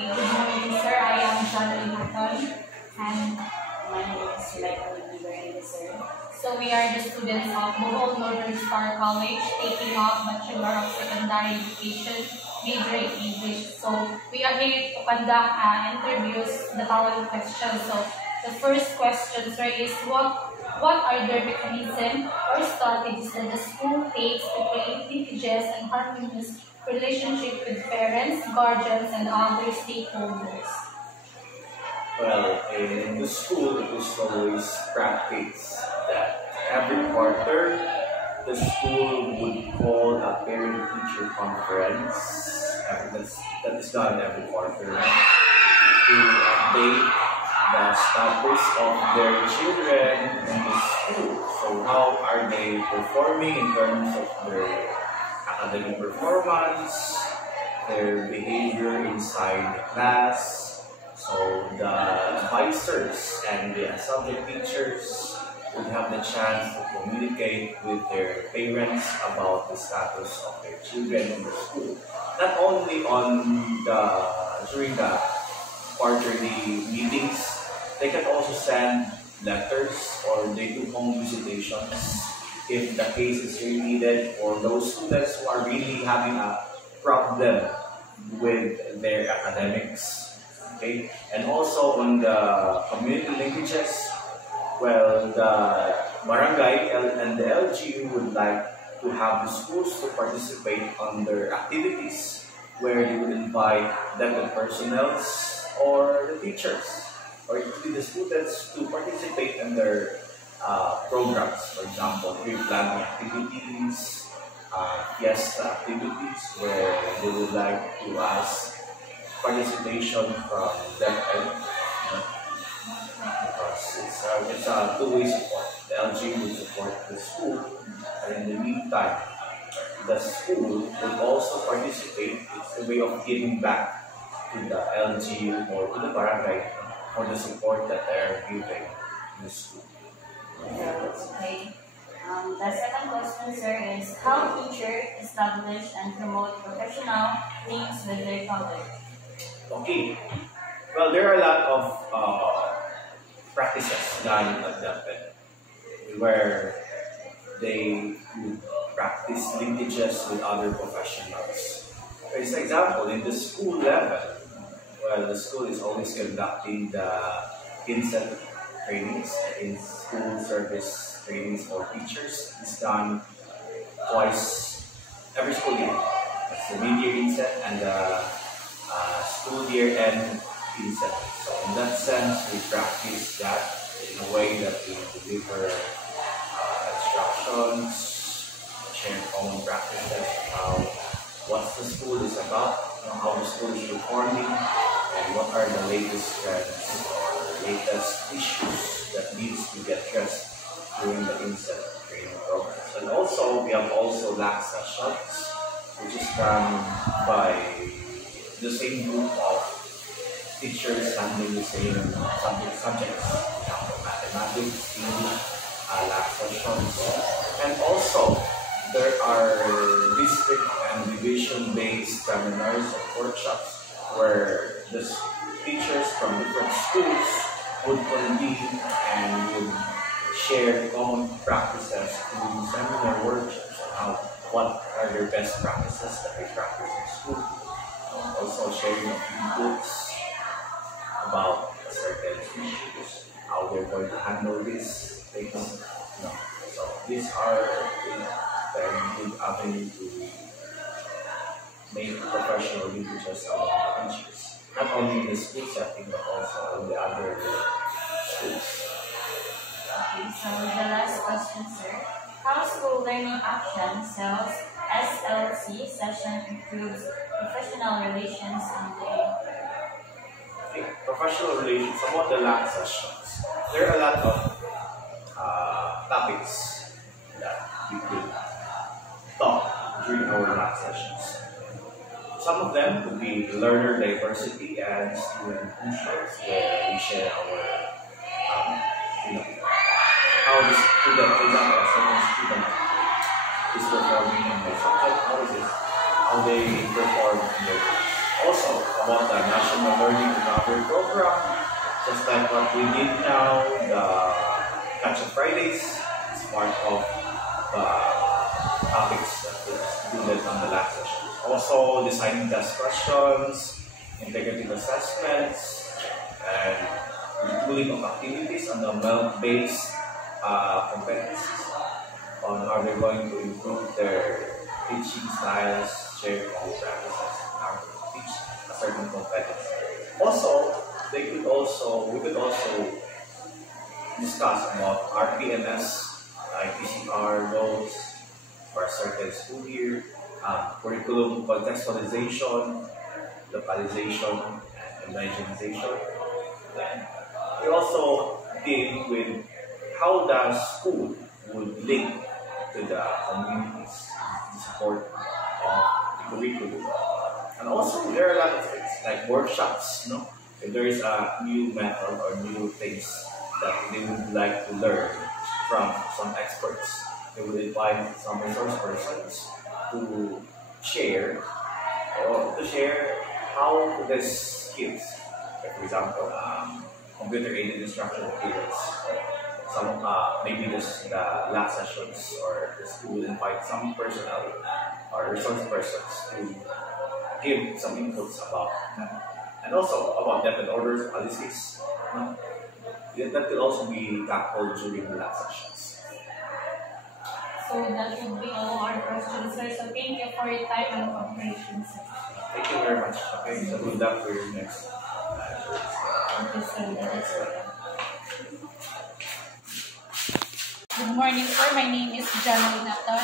Good morning, sir. I am John Hatton, and my name is Rebecca Liberty, sir. So we are the students of Bohol Northern Star College, taking up Bachelor of Secondary Education, major in English. So we are here to conduct interviews. The following questions. So the first question, sir, is what are the mechanisms or strategies that the school takes to create linkages and harmonious relationship with parents, guardians, and other stakeholders? Well, in the school, it was always practice that every quarter, the school would call a parent-teacher conference. That is done every quarter to update the status of their children in the school. So how are they performing in terms of their academic performance, their behavior inside the class. So the advisors and the subject teachers would have the chance to communicate with their parents about the status of their children in the school. Not only during the quarterly meetings, they can also send letters or they do home visitations if the case is really needed, or those students who are really having a problem with their academics. Okay, and also on the community linkages, well, the barangay and the LGU would like to have the schools to participate on their activities where they would invite dental personnel or the teachers or the students to participate in their programs. For example, pre-planning activities, fiesta activities where they would like to ask participation from them because it's a two-way support. The LG will support the school, and in the meantime, the school will also participate. It's a way of giving back to the LG or to the barangay for the support that they are giving in the school. Okay. The second question, sir, is how teachers establish and promote professional links with their college? Okay. Well, there are a lot of practices done at that where they practice linkages with other professionals. For example, in the school level, well, the school is always conducting the INSET trainings, in school service trainings for teachers. It's done twice every school year. It's the mid-year INSET and the school year end INSET. So in that sense, we practice that in a way that we deliver instructions, share common practices, what the school is about, how the school is performing, and what are the latest trends or latest issues that needs to get addressed during the INSET training programs. And also, we have also LAC sessions, which is done by the same group of teachers handling the same subjects, for example, mathematics, English, LAC sessions. And also, there are district and division-based seminars and workshops where the teachers from different schools would convene and would share common practices through seminar workshops on what are their best practices that they practice in school. Also sharing a few books about certain issues, how they're going to handle these things. So these are very good avenue to make professional linkages among the teachers. Not only in the school setting, but also in the other schools. Okay, so the last question, sir. How School Learning Action Cells SLC session improves professional relations in the professional relations, about the LAC sessions. There are a lot of topics that we could talk during our LAC sessions. Some of them could be learner diversity and student inclusions, where we share our, how the student, for example, a certain student is performing in their subject, how they perform in their. Also, about the national other program, just like what we did now, the Catch Up Fridays is part of the topics that we included on the last session. Also, designing test questions, integrative assessments, and including of activities on the MELT-based competencies on how they're going to improve their teaching styles, share all practices, and how to teach a certain competence. Also, we could also discuss about RPMS, like PCR roles for a certain school year, curriculum contextualization, localization, and indigenization. Then we also deal with how the school would link to the communities in support of the curriculum. And also there are a lot of things like workshops, no? If there is a new method or new things that they would like to learn from some experts, they would invite some resource persons to share how these skills, like for example, computer-aided instruction materials. Some maybe this the last sessions or the school will invite some personnel or resource persons to give some inputs about and also about depth and orders policies. That will also be tackled during the last sessions. So that would be all our questions, sir. So thank you for your time and cooperation, sir. Thank you very much. Okay, so good luck for your next. Thank you, sir. Good morning, sir. My name is January Naton.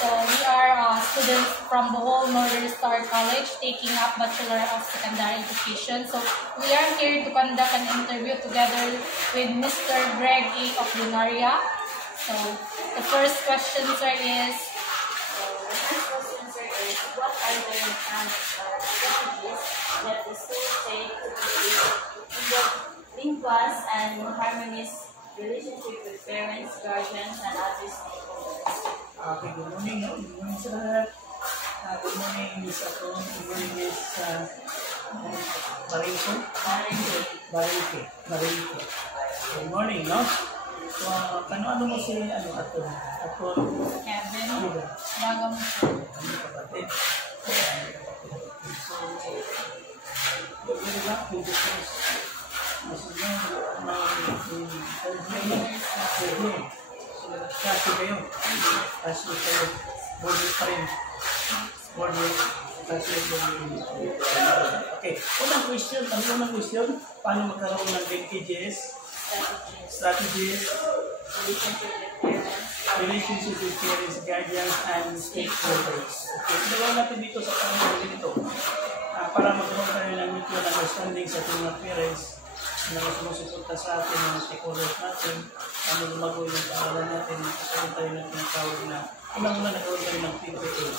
So we are students from Bohol Northern Star College taking up Bachelor of Secondary Education. So we are here to conduct an interview together with Mr. Greg A. of Lunaria. So the first question, sir, is what are the strategies that the school take to create link-plus and harmonious relationship with parents, guardians, and other stakeholders? Okay, good morning. Good morning sa lahat. Good morning, Miss Aton. Good morning, Miss Marinke. Good morning, no? So, ano mo si Aton? Kevin. Bagam, sir. Kapatid. So, very happy because mas kasi kayo, kasi kayo, border pa rin. Okay, unang question, paano magkaroon ng linkages, strategies, relationship with parents, guardians, and stakeholders. Okay, dalawa natin dito sa pangalan dito, para magkaroon tayo ng mutual understanding sa ating mga parents, na sumusuporta sa atin, mga stakeholders natin, ano lumago yung pangalan natin, magkaroon tayo ng tinatawag na, unang-una nagkaroon tayo ng PTA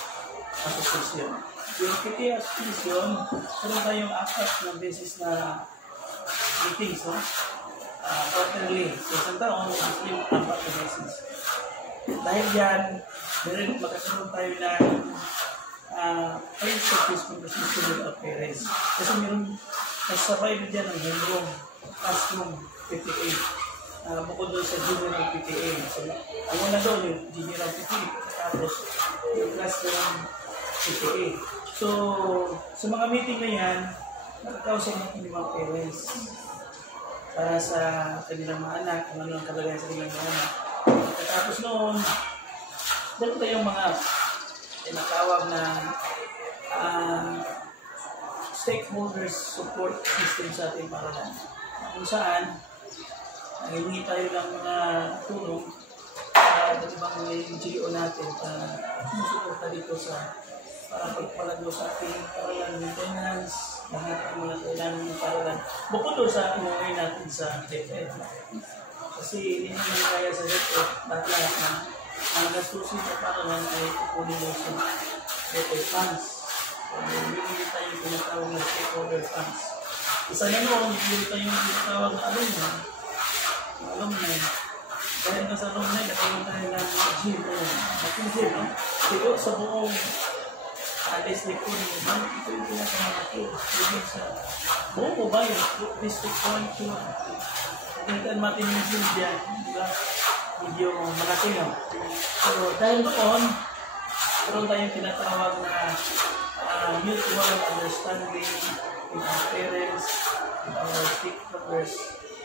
Association. Yung PTA Association, meron tayong apat na beses na meetings, no? Quarterly. So, isang taon, yung apat na beses. Dahil yan, meron magkakaroon tayo ng face-to-face conversation with our parents. Kasi meron nag-survive dyan ng homeroom, classroom, PTA. Bukod doon sa general PTA. So, ang una doon yung general PTA, tapos yung classroom PTA. So, sa mga meeting na yan, nakakausap natin yung mga parents para sa kanilang mga anak, kung ano ang kalagayan sa kanilang mga anak. Tapos noon, dito tayong mga tinatawag na stakeholders support system sa ating paralan. Kung saan, nangihingi tayo ng mga tulong sa ibang NGO natin para sumusuporta dito sa para pagpalago sa ating paralan, maintenance, lahat ng mga kailangan ng paralan. Bukod doon sa inuwi natin sa DepEd. Kasi hindi naman kaya sa DepEd, lahat na ang gastusin sa paralan ay kukunin mo sa DepEd funds. Hindi tayo pinatawag na stakeholder funds. Isa na noon, hindi tayo pinatawag na alumni. Dahil na sa alumni, nakaroon tayo ng gym. Natin gym, no? Siguro sa buong district 1 naman, ito yung pinakamalaki. Living sa buong mobile, district 1 to 1. Kung matinisin dyan, diba? Medyo malaki no. So dahil doon, meron tayong tinatawag na mutual understanding with our parents, with our stakeholders,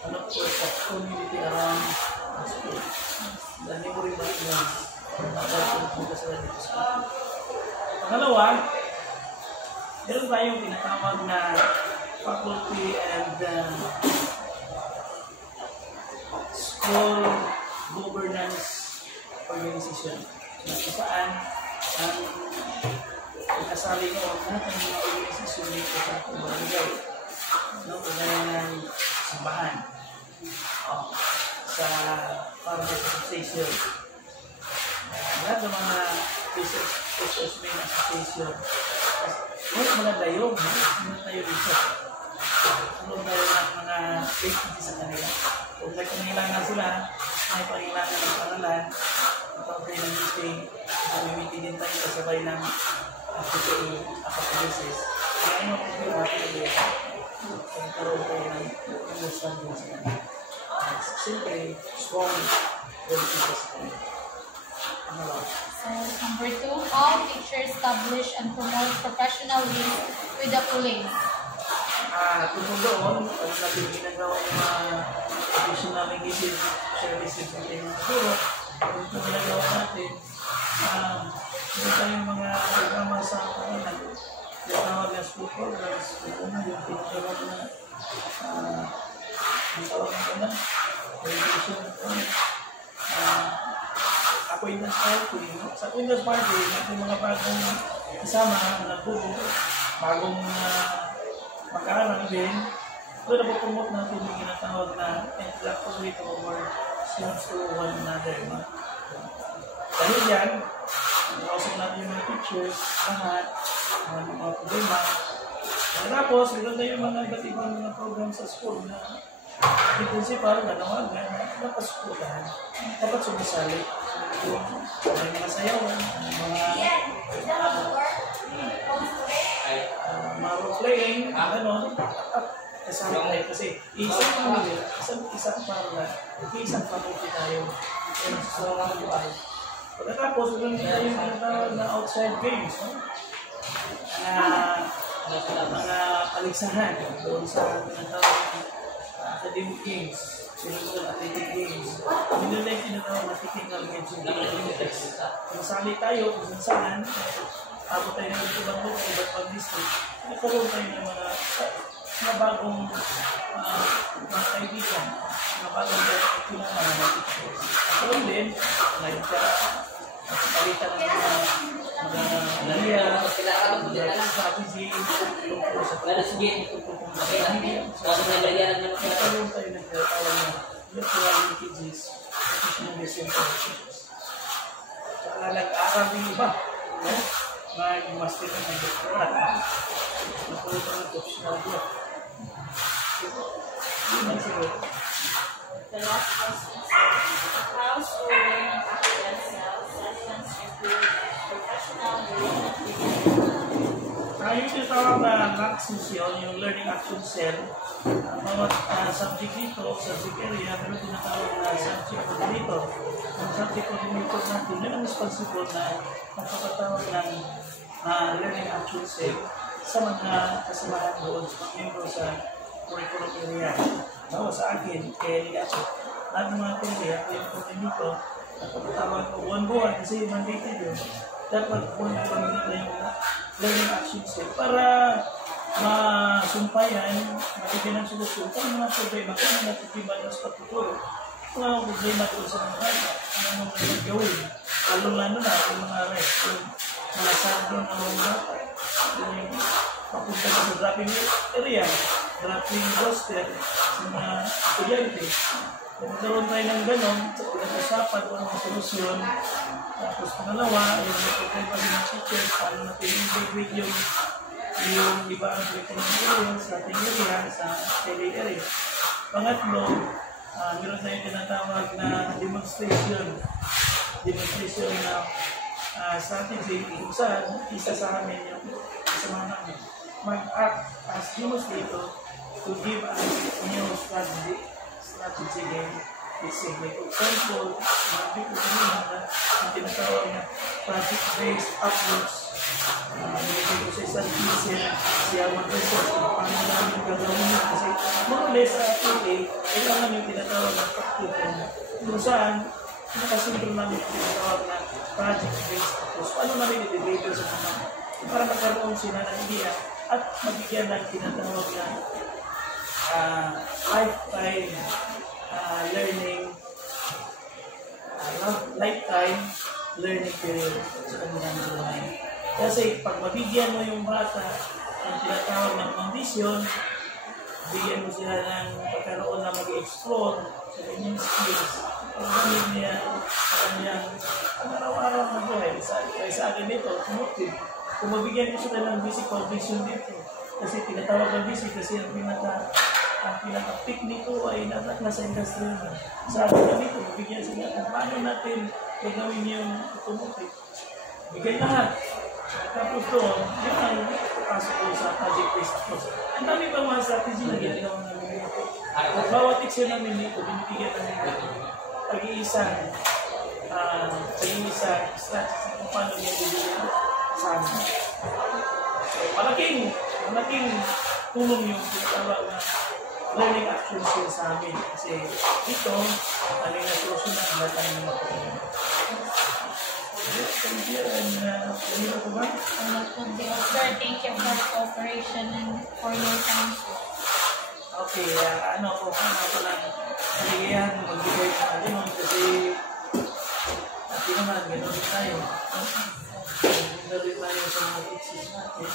and of course, the community around the school. The neighboring backgrounds. Pangalawa, meron tayong tinatawag na faculty and school governance organization. Kung saan ang kasali ko lahat ng mga organisasyon dito sa ating barangay. Kagaya ng sambahan, sa Farmers Association, lahat ng mga businessmen association. Mga dayo dito. Ano tayo ng mga activities sa kanila. Kung may pangailangan sila, may pangailangan ng paralan, pag-pray ng meeting, meeting din tayo kasabay ng PTA applications. Kaya ano po yung mga pinag-iwa? Nagkaroon tayo ng understanding sa kanila. Siyempre, strong relationships sa kanila. Ano ba? So, number 2, all teachers establish and promote professional links with the police. Tungkol doon, ano natin ginagawa yung mga professional engagement services natin ng guro, kung ito ginagawa natin, meron tayong mga programa sa panalan, yung tawag na school programs, yung tinatawag na yung tawag na orientation appointments party. Sa appointments party, may mga bagong kasama na guro, bagong mag-aaral din. Doon na po-promote natin yung ginatawag na introductory to our students to one another. Dahil yan, nakausap natin yung mga teachers, lahat, mga problema. Tapos, meron tayong mga iba't ibang mga program sa school na yung principal, nanawagan, napaskulahan, dapat sumisali. May mga sayawan, mga role-playing, kasama tayo kasi isang paralan, isang faculty tayo, sa mga buhay. Pagkatapos, meron tayo yung tinatawag na outside games, mga paligsahan doon sa tinatawag na academic games, sinunod athletic games, hindi na yung tinatawag na technical games yung games. Masali tayo kung saan abot tayo ng ibang lugar, iba't pang district, nagkaroon tayo ng mga bagong mga kaibigan, mga bagong kinamahan na teachers. Karoon din, nakapalitan ng mga laya, mga strategy, tungkol sa nagkaroon tayo nagtatawag na mutual linkages, professional centers. Saka nag-aaral din iba, mag-master ng doctoral, nagkaroon tayo ng professional work. Yun siguro. The last question is, how school learning actual sessions improve professional relationships? Yung tinatawag na NAC session, yung Learning Action Cell, bawat subject dito, subject area, pero tinatawag na subject coordinator. Ang subject coordinator natin, yun ang responsible na magpapatawag ng Learning Action Cell sa mga kasamahan doon, sa mga membro sa curriculum area. Bawa sa akin, kaya nila ako. Lahat ng mga pili, ako yung coordinator, napapatawag ko buwan-buwan kasi yung mandated yun. Dapat buwan-buwan nila yung Learning Action Cell para masumpayan, matigyan ng solusyon kung mga problema, kung mga natitiban sa pagtuturo, kung mga problema doon sa mga bata, ano mga gawin, lalo-lalo na yung mga rest, yung mga sabon ng mga bata, yung papunta na sa dropping area, dropping roster, sa mga estudyante. Kung magkaroon tayo ng gano'n, pinag-usapan kung mga solusyon. Tapos pangalawa, yung problema din ng teachers, paano natin integrate yung iba ang curriculum sa ating area, sa tele area. Pangatlo, meron tayong tinatawag na demonstration na strategy kung saan isa sa amin yung kasama namin mag-act as demonstrator to give us new strategy game isip. Like for example, nabi ko kanina na ang tinatawag na project-based approach. Nilagay ko sa isang teaser siya mag-research kung paano namin gagawin yun kasi more or less sa PA, kailangan yung tinatawag na practical kung saan nakasintro namin yung tinatawag na project-based approach. Paano namin i-deliver sa mga para magkaroon sila ng idea at mabigyan ng tinatawag na lifetime lifetime learning period sa kanilang buhay. Kasi pag mabigyan mo yung bata ng tinatawag ng kondisyon, bigyan mo sila ng pagkaroon na mag-explore sa kanyang skills, paggamit niya sa kanyang araw-araw na buhay. Sa akin dito, motive. Kung mabigyan ko sila ng basic condition dito, kasi tinatawag ng basic kasi ang pinaka-pick nito ay nasa industrial na. Sa akin na dito, mabigyan sila kung paano natin gagawin yung automotive. Bigay lahat. Tapos doon, yun ang pasok ko sa project-based approach. Ang dami pa mga strategy na ginagawa namin dito. At bawat section namin dito, binibigyan namin dito. Pag-iisang strategy kung paano niya bibigyan sa amin. So, malaking tulong yung tinatawag na learning actions yun sa amin. Kasi ito, aling na-solution na ang lahat ng mga pagkakas. Sir, thank you for the cooperation and for your time. Okay, ano po lang, naligayahan magbigay sa atin kasi natin naman, gano'n tayo. Gano'n rin tayo sa mga exist natin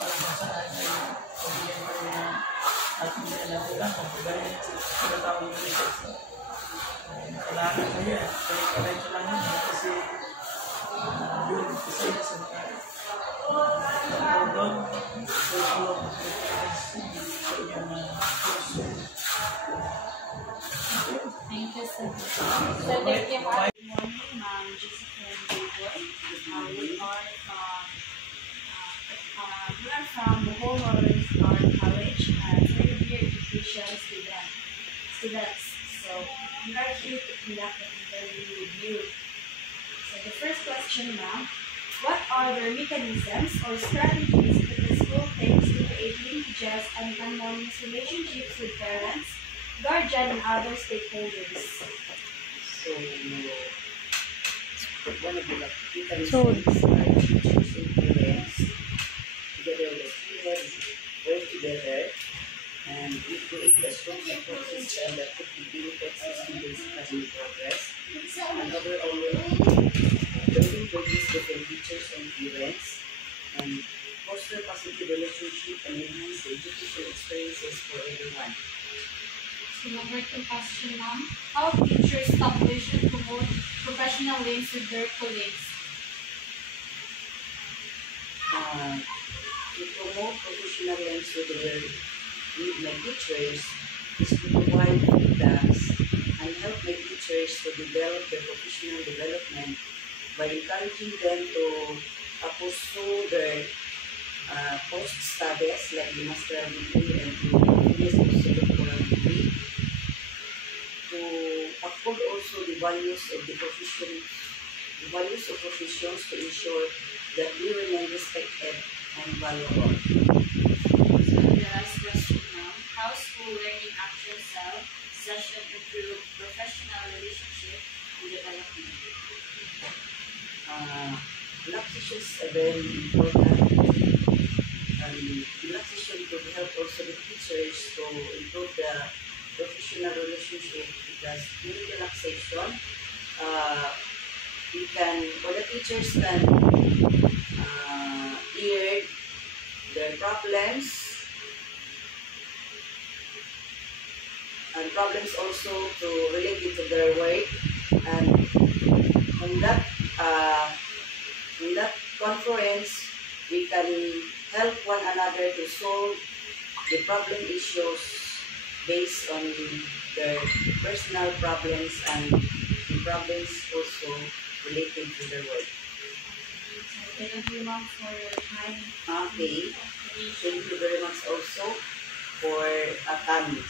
para kung saan ay pagigyan pa rin na ating natin lang kung gano'n sila tao yung research. Kailangan kayo yan, kaya karecho lang yun kasi yun, isa yun sa mga doon, Thank you, sir. So, thank you. Good morning, Ma'am Jessica Boy. We are from the Whole Northern Star College third year education students. So we are here to conduct an interview with you. So the first question, ma'am, what are the mechanisms or strategies that the school takes to create linkages and harmonious relationships with parents, guardian, and other stakeholders? So, one of the mechanisms are teachers and parents together with students work together and we create a strong support system that could be benefits to students' academic progress and overall building bridges between teachers and parents and foster positive relationship and enhance the educational experiences for everyone. So, number 2 question, ma'am. How teachers establish and promote professional links with their colleagues? To promote professional links with my teachers is to provide feedbacks and help my teachers to develop their professional development by encouraging them to pursue their post-studies like the master's degree and to finish the doctoral degree, to uphold also the values of the profession, the values of professions to ensure that we remain respected and valuable. So the last question, ma'am, how school learning action cell session improve professional relationship and development? Lab sessions are very important. Lab session could help also the teachers to improve the professional relationship because during the lab session, the teachers can hear their problems and problems also to relate it to their work, and on that conference we can help one another to solve the problem issues based on their personal problems and the problems also related to their work. Thank you, ma'am, for your time. Okay. Thank you very much also for coming.